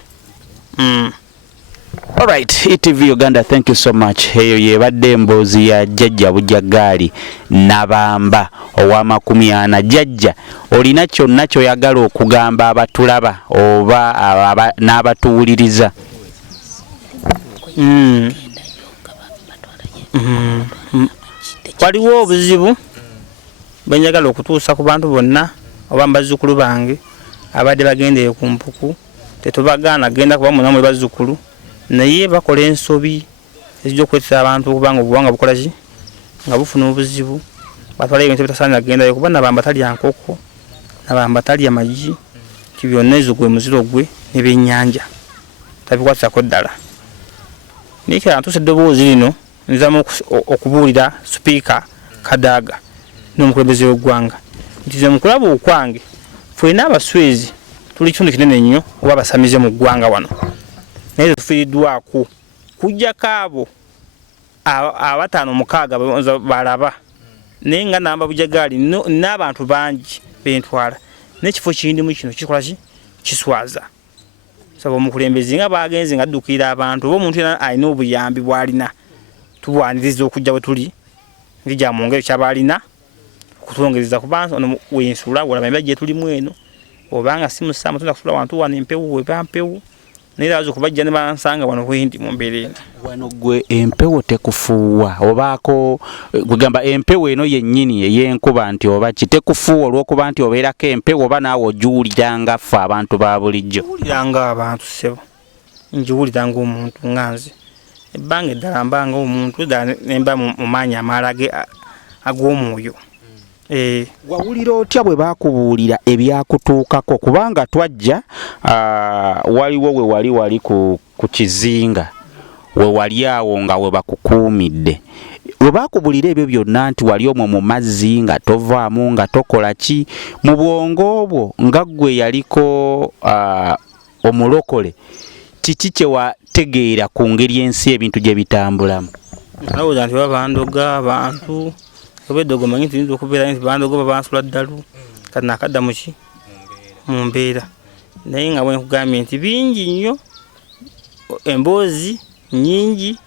Alright, ETV Uganda, thank you so much. Eyo yebadde emboozi ya Jjajja Bujagali Nabamba owa40. Jjajja, olina kyonna ky'oyagala okugamba abatulaba oba n'abatuwuliriza? Waliwo obuzibu bwe njagala okutuusa ku bantu bonna oba bazzukulu bange abadde bagendeye ku mpuku. Tetubagaana genda kuba munamu bazzukulu naye bakola ensobi ezijja okwetesa abantu okubanga obuwanga bukola ki nga bufuna obuzibu batwala ebintu bitasaanira gendayo kuba nabamba talya nkoko nabamba talya magi kibyonna ezo gwe muziro gwe n'ebyennyanja tabikwasako ddala. Naye kera ntuusa eddoboozi lino nzamu okubuulira Sipiika Kadaga n'omukulembeze w'eggwanga nti ze mukulaba okwange ffenna abaswezi tuli kitundu kinene nnyo oba abasamize mu ggwanga wano naye tufiiriddwako kujjako abo 5-6 balaba naye nga Namba Bujagali n'abantu bangi bentwala n'ekifo kindimu kino kikola ki kiswaza. Saba omukulembeze nga bagenze nga addukira abantu oba omuntu alina obuyambi bw'alina tubwaniriza okujja bwe tuli ngija mu ngeri ky'abalina okutwongereza kubantu ono wensula walaba ebajje tulimu eno obanga si musama tunda kusula wantu wana empewo webampewo naye azo kubajja ne bansanga wano wendi mu mbeera wano gwe empewo tekufuuwa obaako kugamba empewo eno yennyini ey'enkuba nti oba kitekufuuwa olw'okuba nti obeerako empewo oba naawe ogiwuliranga ffe abantu ba bulijjo? Njiwuliranga abantu sebo njiwuliranga omuntu nga nze ebbanga eddala mbanga omuntu ddala nemba mu maanyi amaala ag'omwoyo. Wawulira otya bwe baakubuulira ebyakutuukako kubanga twajja waliwo we wali ku kizinga we wali awo nga we bakukuumidde we baakubuulira ebyo byonna nti wali omwo mu mazzi nga tovaamu nga tokola ki mu bwongo bwo nga ggwe yaliko omulokole kiki kye wategeera ku ngeri ensi ebintu gye bitambulamu? Nalowooza nti babandoga abantu obedogo manyi nti okubeera nti bandogo babansula ddalu kati nakadda muki mu mbeera naye nga bwe nkugambye nti bingi nnyo emboozi nnyingi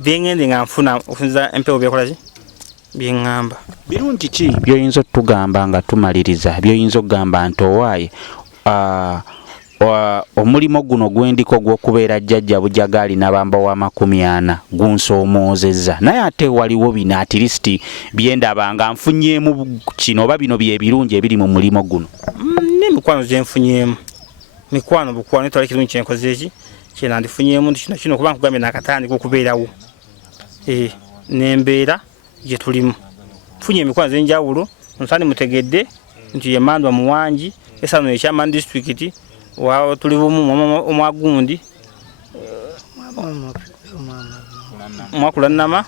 Byengende nga nfuna okusinza empewo byekola ki byengamba. Birungi ki byoyinza otugamba nga tumaliriza byoyinza okugamba nti owaaye omulimo guno gwendiko gw'okubeera jjajja Bujagali Nabamba wa 40 gunsoomozezza naye ate waliwo bino at least byendaba nga nfunyeemu kino oba bino bye birungi ebiri mu mulimo guno. N'emikwano gye nfunyeemu mikwano bukwano etwala ekirungi kyenkoze eki kyenandifunyeemu nti kino kuba nkugambye nakatandika okubeerawo n'embeera gye tulimu tufunye emikwano z'enjawulo nsani mutegedde nti ye Mandwa Muwangi esano ekyamani district wa tuli bumu omwagundi mwakula nama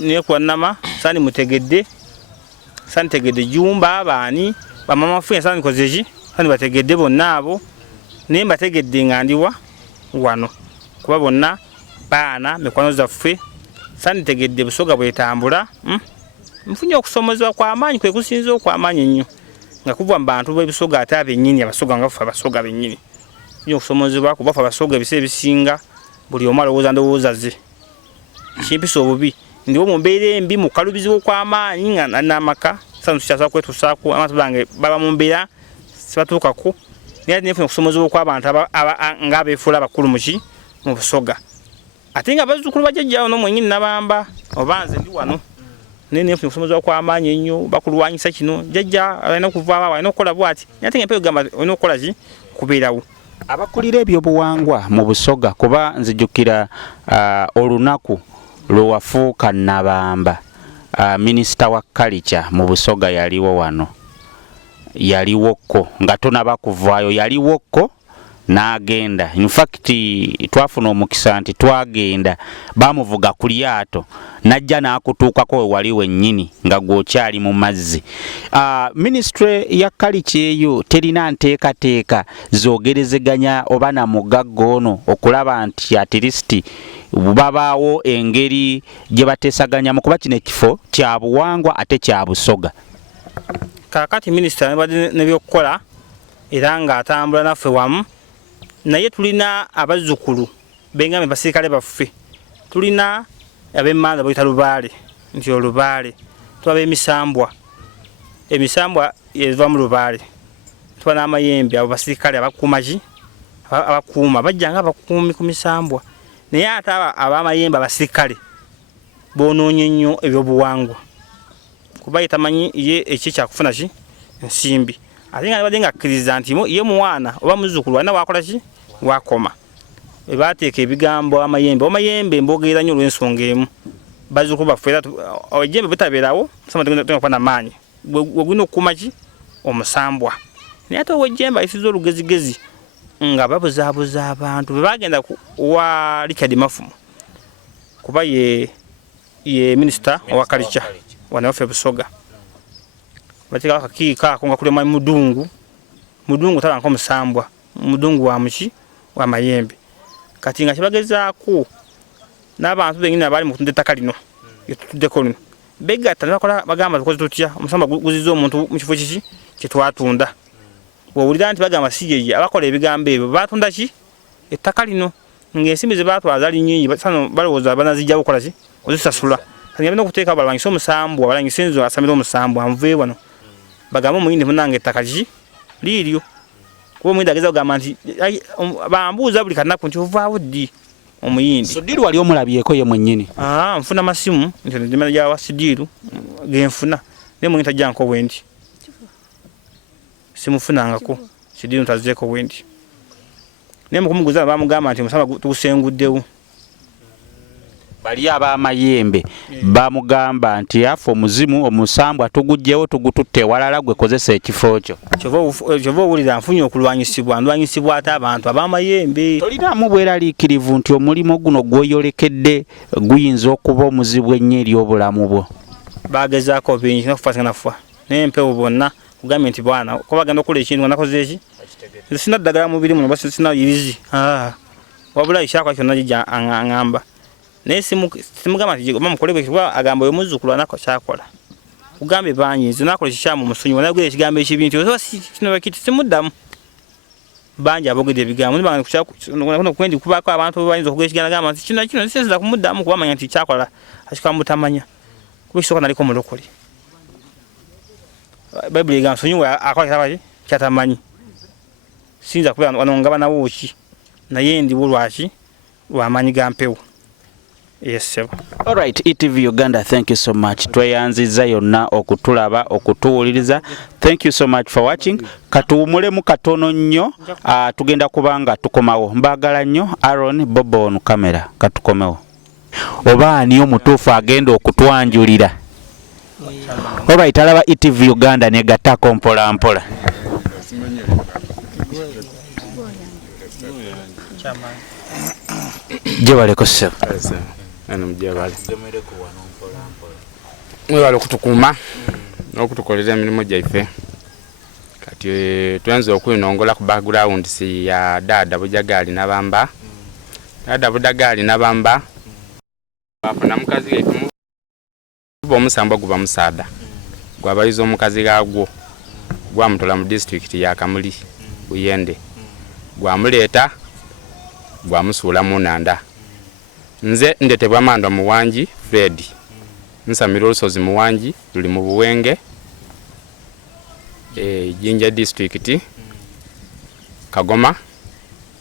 ne kwa nama sani mutegedde sani tegedde jumba abani bamama fuye sani kozeji sani bategedde bonna abo ne mbategedde ngandiwa wano kuba bonna baana mikwano zaffe sani tegedde Busoga bwetambula mfunye okusomozebwa kwa amaanyi kwe kusinza okw'amaanyi ennyo nga kuva mbantu b'Ebusoga ate abennyini Abasoga nga ffe Abasoga bennyini mfunye okusomozebwa kuba ffe Abasoga ebiseera ebisinga buli omu alowooza ndowooza ze kimpisa obubi ndiwo mu mbeera embi mu kalubizibwa okw'amaanyi nga n'amaka sanu tukyasobola kwetuusaako amaaso bange baba mu mbeera sibatuukako naye ate nefuna okusomozebwa okw'abantu ng'abeefuula abakulu mu Busoga ate nga bazzukulu bajjajjaawo n'omwennyini Nabamba oba nze ndi wano naye nefuna okusomozebwa kw'amaanyi ennyo bakulwanyisa kino jjajja alina okuvaabo alina okukola bw'ati naye ate nga mpewo gamba olina okukola ki kubeerawo. Abakulira ebyobuwangwa mu Busoga kuba nzijukira olunaku lwe wafuuka Nabamba minisita wa culture mu Busoga yaliwo wano yaliwoko nga tonaba kuvaayo yaliwoko n'agenda in fact twafuna omukisa nti twagenda bamuvuga ku lyato najja n'akutuukako we wali wennyini nga gwokyali mu mazzi. Ministry ya culture eyo terina nteekateeka zoogerezeganya oba na mugagga ono okulaba nti at least babaawo engeri gye bateesaganyamu kuba kino ekifo kya buwangwa ate kya Busoga. Kaakati minisita nebadde n'ebyokukola era ng'atambula naffe wamu naye tulina abazzukulu bengambe basirikale baffe tulina ab'emmanda bayita Lubaale nti Olubaale tuba emisambwa eva mu Lubaale tuba n'amayembe abo basirikale abakuuma bajja nga abakuumi ku misambwa naye ate ab'amayembe abasirikale boonoonye nnyo ebyobuwangwa kuba ye tamanyi ye eki kyakufuna ki nsimbi ate nga nibadde nga akkiriza nti ye mwana oba muzzukulu alina wakola ki wakoma bateeka ebigambo amayembe mbogerera nnyo olw'ensonga emu bazzukulu baffe era ejjembe butabeerawo tugenda kuba n'amaanyi gwegulina okukuuma ki omusambwa naye ate ow'ejjembe ayisiza olugezigezi nga babuzaabuza abantu bwe bagenda wa Richard Mafumu kuba ye minisita owa culture wana waffe Busoga bateeka akakiiko ako nga kulema mudungu taba nk'omusambwa mudungu wa muki wa mayembe kati nga kibagezaako n'abantu bennyini abaali mu kutunda ettaka lino lyetutuddeko lino begatta nebakola bagamba tukoze tutya omusambwa guziza omuntu mu kifo kiki kyetwatunda bw'owulira nti bagamba si yeye abakola ebigambo ebyo batunda ki ettaka lino ng'ensimbi ze baatwaza ali nnyingi sano balowooza banazijja bukola ki ozisasula kati nga balina okuteeka balwanyisa omusambwa balwanyisa enzo asamira omusambwa anvuye wano bagambe omuyindi munange ettaka ki liiryo kuba omuyindi ageza kugamba nti bambuuza buli kanaku nti ovaawo ddi omuyindi Sidiru wali omulabyeko ye mwennyini nfuna masimu nti ndimana gyawa Sidiru genfuna naye omuyindi tajjanko bwendi simufunangako Sidiru ntazeeko bwendi naye mukumuguza bamugamba nti omusambwa tugusenguddewo bali ab'amayembe bamugamba nti afa omuzimu omusambwa tugugyewo tugututte walala gwe kozesa ekifo kyo kyova owulira nfunye ndwanyisibwa ate abantu ab'amayembe tolinaamu bweraliikirivu nti omulimo guno gwoyolekedde guyinza okuba omuzibu ennyo eri obulamu bwo bagezaako bingi nakufaasinganafa naye mpewo bonna kugambye nti bwana ko bagenda okukola ekintu nga nakoze eki sina ddagala mubiri muno oba sina irizi wabula ekyakola kyonna gijja aŋŋamba naye simugamba nti oba mukole bwe kuba agamba oyo muzzukulu anako kyakola kugambe bangi nze nakola ekikyamu omusonyiwa nagwira ekigambo ekibi nti oba kino bakiti simuddamu banja abogede ebigambo nibanga kuno kwendi kubako abantu bayinza okugeshigana gamba nti kino siseza kumuddamu kubamanya nti kyakola akikambutamanya kubisoka naliko mulokole Bible egamba sonyiwa akola kitabaji kyatamanyi sinza kuba wanongaba na wuki naye ndi bulwaki lwamanyi gampewo. Yes sir. All right, ETV Uganda, thank you so much. Tweyanziza yonna okutulaba okutuwuliriza. Thank you so much for watching. Katuwumule mu katono nnyo tugenda kubanga tukomawo. Mbagala nnyo Aaron Bobo on camera katukomewo. Oba ani omutuufu agenda okutwanjulira. All right, alaba ETV Uganda ne gatako mpola mpola. Jebale ko sir. Ano mjabale. Mwebale okutukuma okutukolera emirimu gyaife. Kati twenze okwinongola ku background si ya dada bujagali nabamba. Dada bujagali nabamba. Bafuna mukazi gaife bo musamba guba musada. Gwabalizo omukazi gagwo. Gwamutola mu district ya Kamuli Buyende. Gwamuleta gwamusula mu Nanda. Nze ndetebwa Mando Muwanji Fred. Nsamira olusozi Muwanji tuli mu Buwenge. Jinja district Kagoma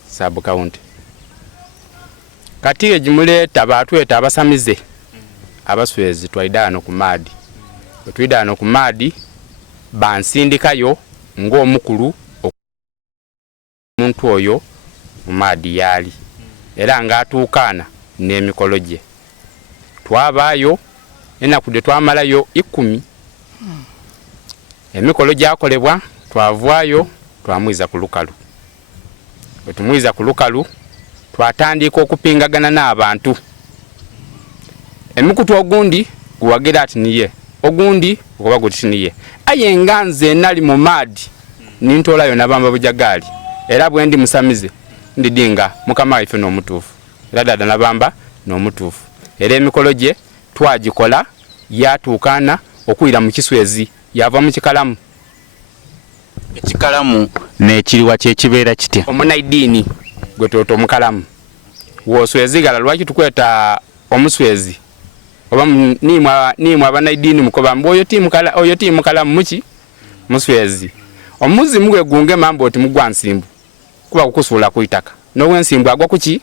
sub county. Kati ejimuleta batweta abasamize abaswezi twaidano ku madi. Twaidano ku madi bansindikayo ng'omukulu omuntu oyo mu madi yali. Era ngatuukana n'emikolo gye. Twabaayo enaku de twamalayo 10. Emikolo gyakolebwa twavaayo twamwiza ku lukalu. Bwe tumwiza ku lukalu twatandika okupingagana n'abantu. Emikutu ogundi guwagira ati niye, ogundi okuba guti niye. Aye nganze nali mu madi nintolayo nabamba bujagali. Era bwendi musamize ndidinga mukama waife n'omutuufu. Era dada nabamba n'omutuufu. Era emikolo gye twagikola yatuukana okuyira mu Kiswezi yava mu Kikalamu. Ekikalamu n'ekiriwa kyekibeera kitya? Omunaidiini gwe toto Mukalamu. Woswezigala lwaki tukweta omuswezi? Oba nimwa abanaidiini mukoba mboyo ti Mukalamu muki muswezi. Omuzimu gwe gunge mambo oti mugwa nsimbu. Kuba kukusula kuitaka. Nowe nsimbu agwa kuki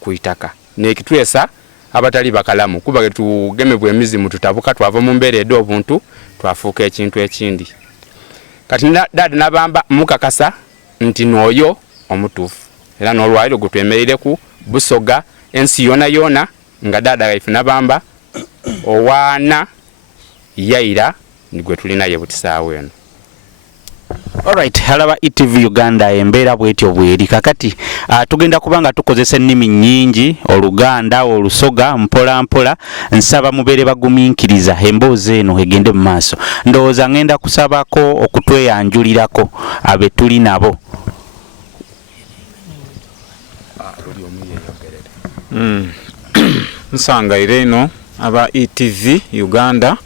kuitaka. Nekitwesa abatali bakalamu kuba tugemebwe emizimu tutabuka twava mu mbeere edo obuntu twafuuka ekintu ekindi. Kati dada nabamba mukakasa nti noyo omutuufu. Era n'olwaliro gutwemerere ku Busoga ensi yona nga dada waife nabamba owaana yaira nigwe tulina ye butisaawe eno. Alright, halaba ETV Uganda embeera bwetyo bweri kakati tugenda kubanga tukozesa ennimi nnyingi Oluganda Olusoga mpola mpola nsaba mubere baguminkiriza emboozi eno egende mu maaso. Ndowooza ngenda kusabako okutweyanjulirako abe tuli nabo. Nsanga ireno aba ETV Uganda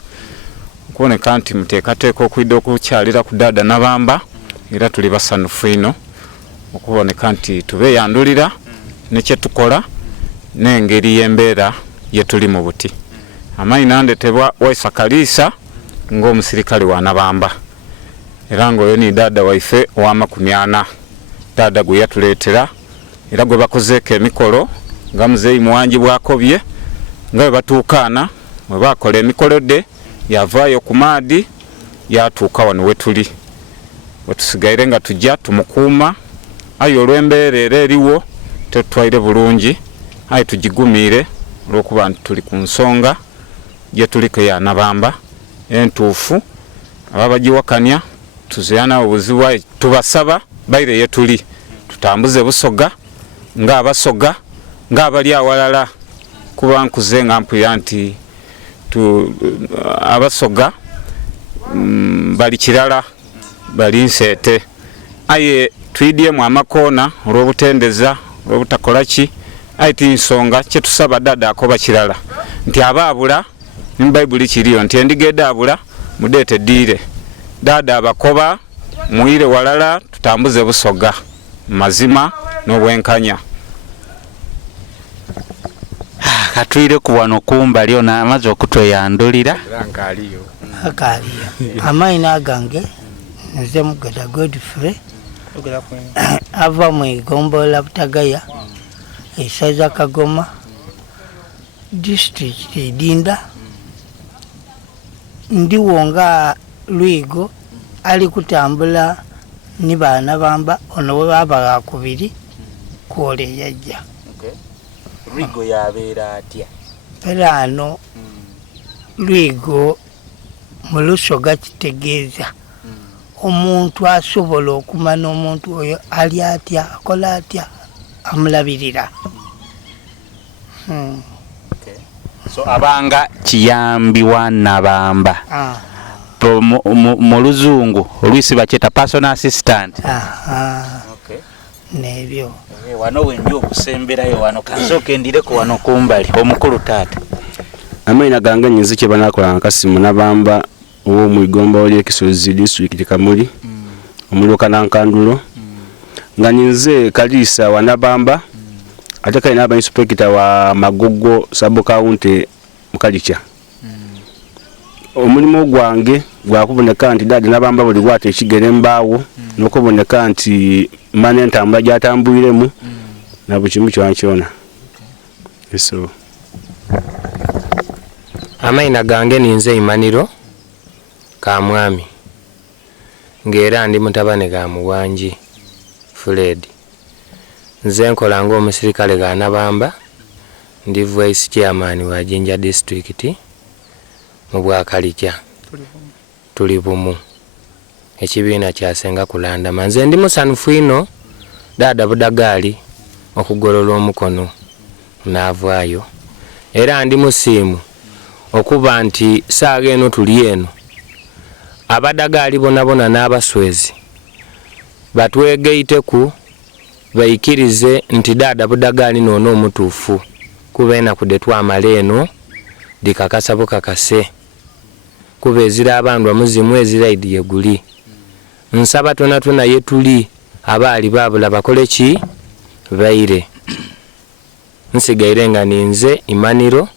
kuoneka nti muteekateeka okwidde okukyalira ku dada nabamba era tuli basanufu ino okuboneka nti tubeeyandulira nekye tukola n'engeri y'embeera ye tuli mu buti. Amayina ndetebwa Waisa Kalisa ng'omusirikale wa Nabamba era ng'oyo ni dada waife ow'amakumi-40 dada gwe yatuleetera era gwe bakozeeko emikolo nga muzeeyi Muwanji bwakobye nga bwe batuukaana bwe bakola emikolo de yavaayo ku maadi yatuuka wano we tuli. Bwe tusigaire nga tujja tumukuuma aye olw'embeera era eriwo tetutwaire bulungi aye tugigumiire olw'okuba nti tuli ku nsonga gye tuliko ya Nabamba entuufu. Ababagiwakanya tuzeeyana obuzibu tubasaba baire ye tuli tutambuze Busoga ng'Abasoga ng'abali awalala kuba nkuze nga mpulira nti Abasoga bali kirala bali nseete aye twidyemu amakoona olw'obutendeza olw'obutakolaki aye tinsonga kye tusaba dada akoba kirala nti abaabula mu Bayibuli kiriyo nti endiga edaabula mudeete eddiire. Dada abakoba muyire walala tutambuze Busoga mazima n'obwenkanya. Katwire ku wano kumbali ono amaze okutweyandulira. Akaliyo. Amaina agange nze Mugada Godfrey ava mu Igombola Butagaya esaza Kagoma district Dinda. Ndiwo nga Lwigo ali kutambula ni baana bamba ono we baba akubiri kwole yajja. Lwigo yabeera atya? Perano Lwigo mu Lusoga kitegeeza omuntu asobola okumanya omuntu oyo ali atya akola atya amulabirira. So abanga kiyambi wa Nabamba. Mu Luzungu olwisi bakyeta personal assistant. Okay. Nebyo. Wano wenjo okusemberayo wano kansooke ndireko wano kumbali omukulu taata. Amaina gange nyinzi kye banakola nkasimu Nabamba owo mu Igombola Ekisozi district Kamuli omuluka nankandulo nga nyinze Kalisa wa Nabamba ate kali naba inspector wa Magogo sub county Mukalicha. Omulimo gwange gwakuboneka nti dada Nabamba buli gwate ekigere mbaawo nokuboneka nti mane ntambula gyatambuliremu na bukimu kyankyona. Eso amaina gange ninze Imaniro Kamwami ngera ndi mutabane ga Muwanji Fred. Nze nkola ngo omusirikale ga Nabamba ndi vice chairman wa Jinja district mu Bwakalicha. Tuli bumu ekibiina kyasenga kulanda manze ndi musanfu ino dada Budagali okugolola omukono naavaayo era ndi musiimu okuba nti saaga eno tuli eno Abadagali bonabona n'Abaswezi batwegeiteku bayikirize nti dada Budagali nono omutuufu kubeena kude twamala eno dikakasa bukakase kubezira abantu amuzimu eziraidi yeguli nsaba tona yetuli abaali babula bakole ki baire nsigaire nga ninze Imaniro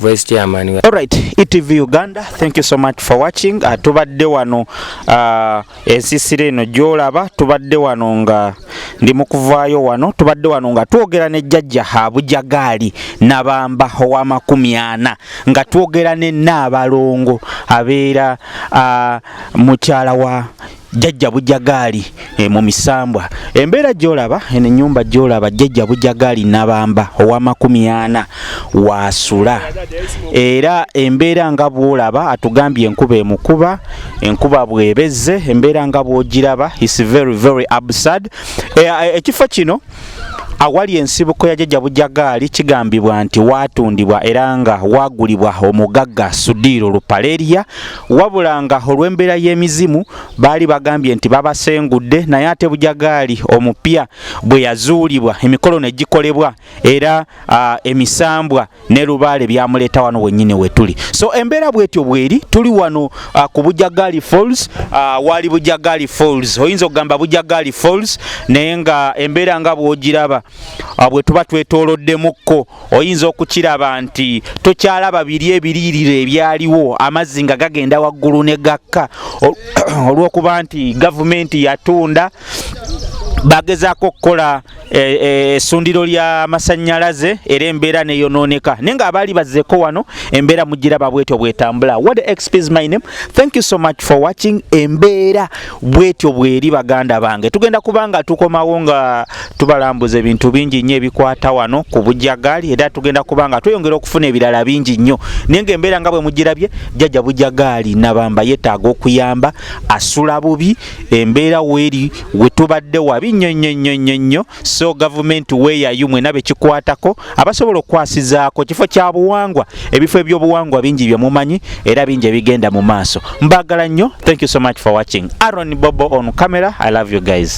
Vice Chairman. Alright, ETV Uganda, thank you so much for watching. Tubadde wano ensisire eno gyolaba, tubadde wano nga ndi mukuvaayo wano, tubadde wano nga twogera ne jjajja Bujagali Nabamba owa 40 nga twogera ne Naabalongo abeera mukyala wa jjajja Bujagali mu Misambwa. Embeera gyolaba eno ennyumba gyolaba jjajja Bujagali Nabamba owa 40 waasula. Era embeera nga bwolaba atugambye enkuba emukuba, enkuba bwebezze, embeera nga bwogiraba is very very absurd. Ekifo kino awali ensibuko ya jjajja Bujagali kigambibwa nti watundibwa era nga wagulibwa omugagga Sudiro Lupaleria, wabula nga olw'embeera y'emizimu baali bagambye nti babasengudde, naye ate Bujagali omupya bwe yazuulibwa emikolo ne gikolebwa era Emisambwa ne Lubaale byamuleeta wano wennyini we tuli. So embeera bwetyo bweri, tuli wano ku Bujagali Falls, wali Bujagali Falls, oyinza okugamba Bujagali Falls naye nga embeera nga bw'ogiraba bwe tuba twetooloddemukko oyinza okukiraba nti tokyalaba biri ebiriirire ebyaliwo amazzi nga gagenda waggulu ne gakka olw'okuba nti gavumenti yatunda bagezaako okukola essundiro lya masannyalaze era embeera neyonooneka naye nga abaali bazzeeko wano embeera mugiraba bwetyo bwetambula. What the XP is my name. Thank you so much for watching. Embeera bwetyo bweri baganda bange, tugenda kubanga tukomawo nga tubalambuza ebintu bingi nnyo ebikwata wano ku Bujagali era tugenda kubanga tweyongera okufuna ebirala bingi nnyo naye nga embeera nga bwe mugirabye jjajja Bujagali Nabamba yeetaaga okuyamba, asula bubi, embeera weeri we tubadde wabi nnyo. So government weeyayo mwena bekikwatako abasobola okwasizaako kifo kya buwangwa, ebifo ebyobuwangwa bingi bye mumanyi era bingi ebigenda mu maaso. Mbagala nnyo. Thank you so much for watching. Aaron Bobo on camera. I love you guys.